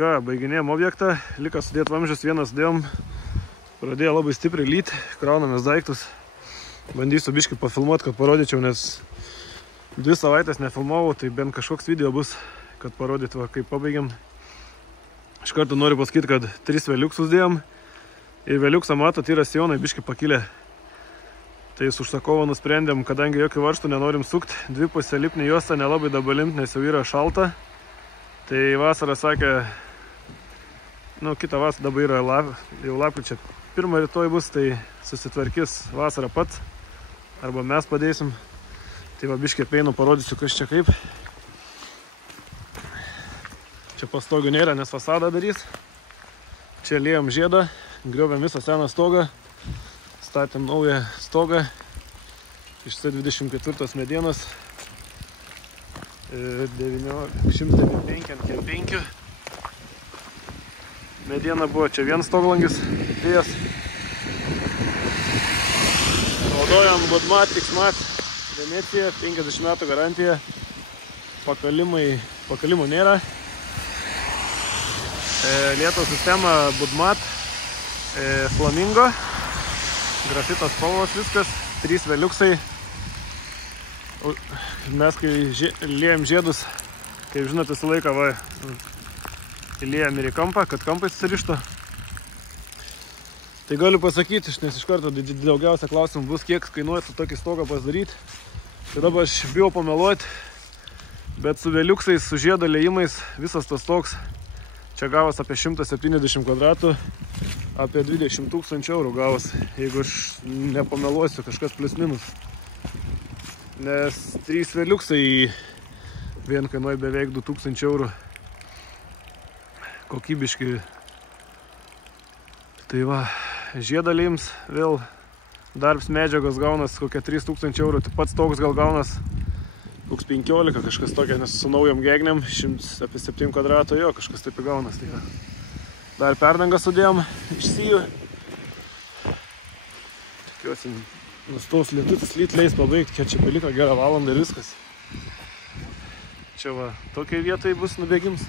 ką, baiginėjom objektą, liko sudėti vamzdžius, vieną sudėjom, pradėjo labai stipriai lyti, kraunamės daiktus. Bandysiu biškį pafilmuoti, kad parodyčiau, nes 2 savaitės nefilmavau, tai bent kažkoks video bus, kad parodyt, va, kaip pabaigiam. Iš karto noriu pasakyti, kad 3 veliuksus dėjom ir veliuksą matot, yra sijonai biškį pakilę. Tai su užsakovu nusprendėm, kadangi jokių varžtų nenorim sukti, 2,5 lipnį juostą nelabai dabalimti, nes jau yra šalta. Tai vasarą sakė, nu, kitą vasarą dabar yra jau lapkričio 1 rytoj bus, tai susitvarkys vasarą pats, arba mes padėsim. Tai va biškį apeinu, parodysiu, kas čia kaip. Čia pastogių nėra, nes fasadą darys. Čia liejom žiedą, griovėm visą seną stogą, statėm naują stogą iš C24 medienos 195 ant 5. Mediena buvo čia vienas stoglangis dėjęs. Naudojom Budmat, Xmat, Venecija, 50 metų garantija. Pakalimų nėra. Lietaus sistema Budmat, Flamingo, grafitos spalvos viskas, 3 veliuksai. Mes kai liejam žiedus, kaip žinot, visą laiką va, įliejam ir į kampą, kad kampai susirištų. Tai galiu pasakyti, nes iš karto daugiausia klausimų bus, kiek kainuoja su tokį stogą pasidaryti. Tai dabar aš bijau pameluoti, bet su veliuksais, su žiedo liejimais, visas tas toks čia gavos apie 170 kvadratų, apie 20 000 eurų gavos, jeigu aš nepameluosiu, kažkas plius minus. Nes 3 veliuksai vien kainuoja beveik 2000 eurų. Kokybiški. Tai va, žiedą liejams vėl darbs medžiagos gaunas kokia 3000 eurų, tai pats toks gal gaunas koks 15, kažkas tokia, nes su naujom gegnėm, apie 7 kvadratų, jo, kažkas taip įgaunas. Tai yra. Dar perdangą sudėjom iš sijų. Tikiuosi, nustos lietutis lyt leis pabaigti, kiek čia paliko gerą valandą ir viskas. Čia va, tokiai vietai bus nubėgims,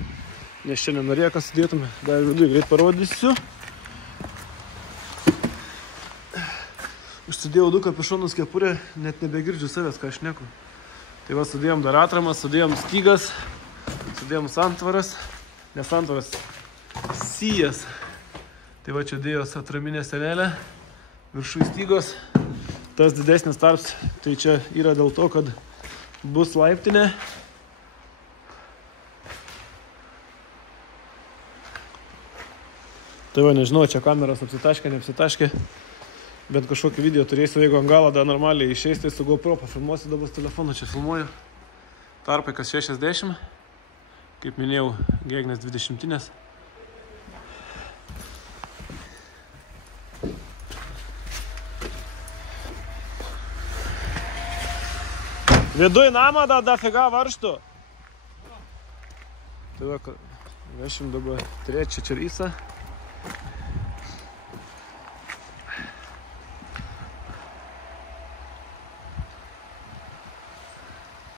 nes čia nenorėjo, kas sudėtume. Dar vidui greit parodysiu. Užsidėjau 2 kapišonus kepurę, net nebegirdžiu savęs, ką aš šneku. Tai va, sudėjom dar atramas, sudėjom stygas, sudėjom santvaras, ne santvaras, sijas. Tai va, čia dėjos atraminė senelė, viršui stygos. Tas didesnis tarps, tai čia yra dėl to, kad bus laiptinė. Tai va, nežinau, čia kameros apsitaškė, neapsitaškė. Bet kažkokį video turėsiu, jeigu ant galą dar normaliai išeis, tai su GoPro pafilmuosiu, dabar telefonu čia filmuoju. Tarpai kas 60, kaip minėjau, gegnės 20-inės. Viduj namą dafiga varžtų. Tai va, vešim dabar 3 čerysą.